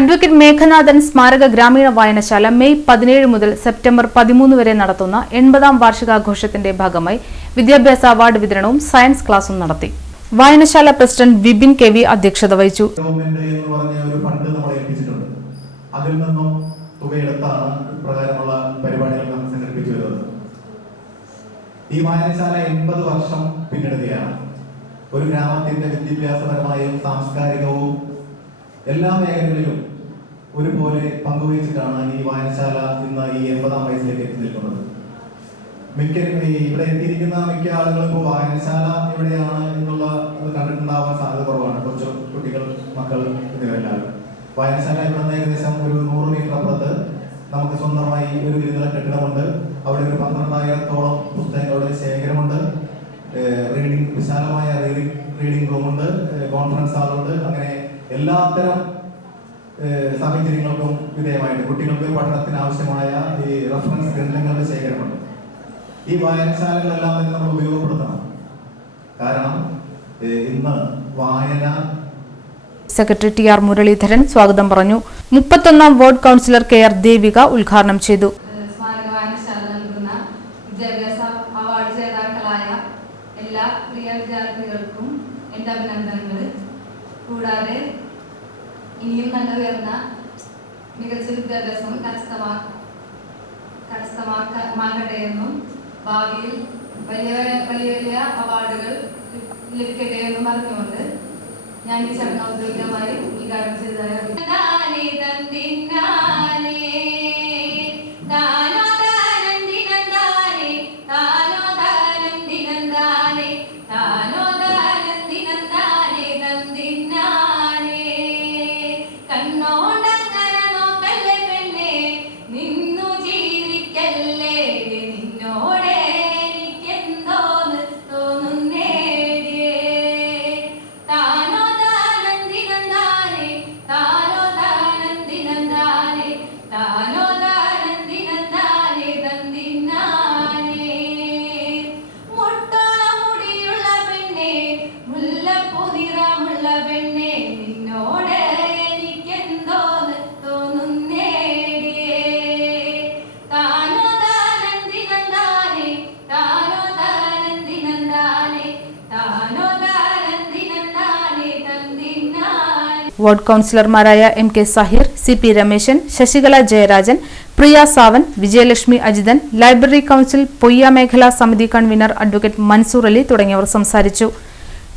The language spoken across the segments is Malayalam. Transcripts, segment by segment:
അഡ്വക്കേറ്റ് മേഘനാഥൻ സ്മാരക ഗ്രാമീണ വായനശാല മെയ് 17 മുതൽ സെപ്റ്റംബർ 13 വരെ നടത്തുന്ന 80ാം വാർഷികാഘോഷത്തിന്റെ ഭാഗമായി വിദ്യാഭ്യാസ അവാർഡ് വിതരണവും സയൻസ് ക്ലാസും നടത്തി. വായനശാല പ്രസിഡന്റ് വിപിൻ കെവി അധ്യക്ഷത വഹിച്ചു. ഈ വായനശാല 80 വർഷം പിന്നിടുകയാണ്. ഒരു ഗ്രാമത്തിന്റെ വിദ്യാഭ്യാസപരമായും സാംസ്കാരികവും എല്ലാ മേഖലകളിലും ഒരുപോലെ പങ്കുവച്ചിട്ടാണ് ഈ വായനശാല ഇന്ന് ഈ 80ാം വയസ്സിലേക്ക് എത്തി നിൽക്കുന്നത്. ഇവിടെ എത്തിയിരിക്കുന്ന മിക്ക ആളുകളും ഇപ്പോൾ വായനശാല എവിടെയാണ് എന്നുള്ള കണ്ടിട്ടുണ്ടാവാൻ സാധ്യത കുറവാണ്. കുറച്ച് കുട്ടികൾ, മക്കൾ എന്നിവരെല്ലാവരും വായനശാല ഇവിടെ ഏകദേശം ഒരു 100 മീറ്റർ അപ്പുറത്ത് നമുക്ക് സ്വന്തമായി ഒരു വിരുദ്ധ കെട്ടിടമുണ്ട്. അവിടെ ഒരു 12,000-ഓളം പുസ്തകങ്ങളുടെ ശേഖരമുണ്ട്. വിശാലമായ റീഡിംഗ് റൂമുണ്ട്, കോൺഫറൻസ് ഹാളുണ്ട്. അങ്ങനെ എല്ലാത്തരം സാഹചര്യങ്ങൾക്കും വിധേയമായിട്ട് കുട്ടികൾക്ക് പഠനത്തിന് ആവശ്യമായ ഈ റഫറൻസ് ഗ്രന്ഥങ്ങളുടെ ശേഖരമുണ്ട്. ഈ വായനശാലകളെല്ലാം തന്നെ നമ്മൾ ഉപയോഗപ്പെടുത്തണം. കാരണം ഇന്ന് വായന. സെക്രട്ടറി ടി ആർ മുരളീധരൻ സ്വാഗതം പറഞ്ഞു. 31ാം ward councillor K R Devika ഉദ്ഘാടനം ചെയ്തു. സ്മാരക വായനശാല നൽകുന്ന വിദ്യാഭ്യാസ അവാർഡ് ജേതാക്കളായ എല്ലാ പ്രിയ വിദ്യാർത്ഥികൾക്കും എൻ്റെ അഭിനന്ദനങ്ങൾ. കൂടാതെ ഇനിയും നല്ല ഉയർന്ന മികച്ച വിദ്യാഭ്യാസം കരസ്ഥമാക്കട്ടെ എന്നും ഭാവിയിൽ വലിയ വലിയ അവാർഡുകൾ ലഭിക്കട്ടെ എന്നും പറഞ്ഞുകൊണ്ട് ഞാൻ ഈ ചടങ്ങ് ഔദ്യോഗികമായി ഉദ്ഘാടനം ചെയ്തതായി വാർഡ് കൗൺസിലർമാരായ M K Sahir, C P Rameshan, Sasikala Jayarajan, Priya Savan, Vijayalakshmi Ajithan, library council Poyya മേഖലാ സമിതി കൺവീനർ അഡ്വക്കേറ്റ് മൻസൂർ അലി തുടങ്ങിയവർ സംസാരിച്ചു.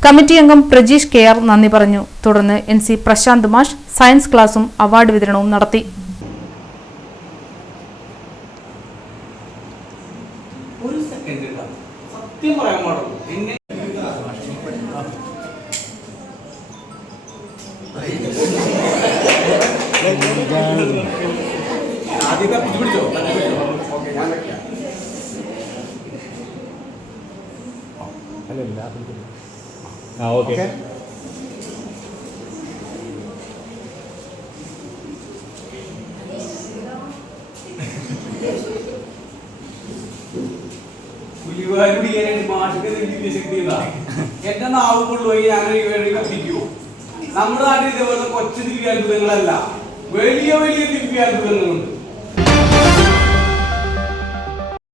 കമ്മിറ്റി അംഗം പ്രജീഷ് കെ ആർ നന്ദി പറഞ്ഞു. തുടർന്ന് എൻ സി പ്രശാന്ത് മാഷ് സയൻസ് ക്ലാസും അവാർഡ് വിതരണവും നടത്തി. എന്റെ നാവ് കൊണ്ടുപോയി അങ്ങനെ കത്തിക്കോ. നമ്മുടെ നാട്ടിൽ ഇതേപോലെ കൊച്ചു ദിവ്യാത്ഭുതങ്ങളല്ല, വലിയ വലിയ ദിവ്യാത്ഭുതങ്ങളുണ്ട്.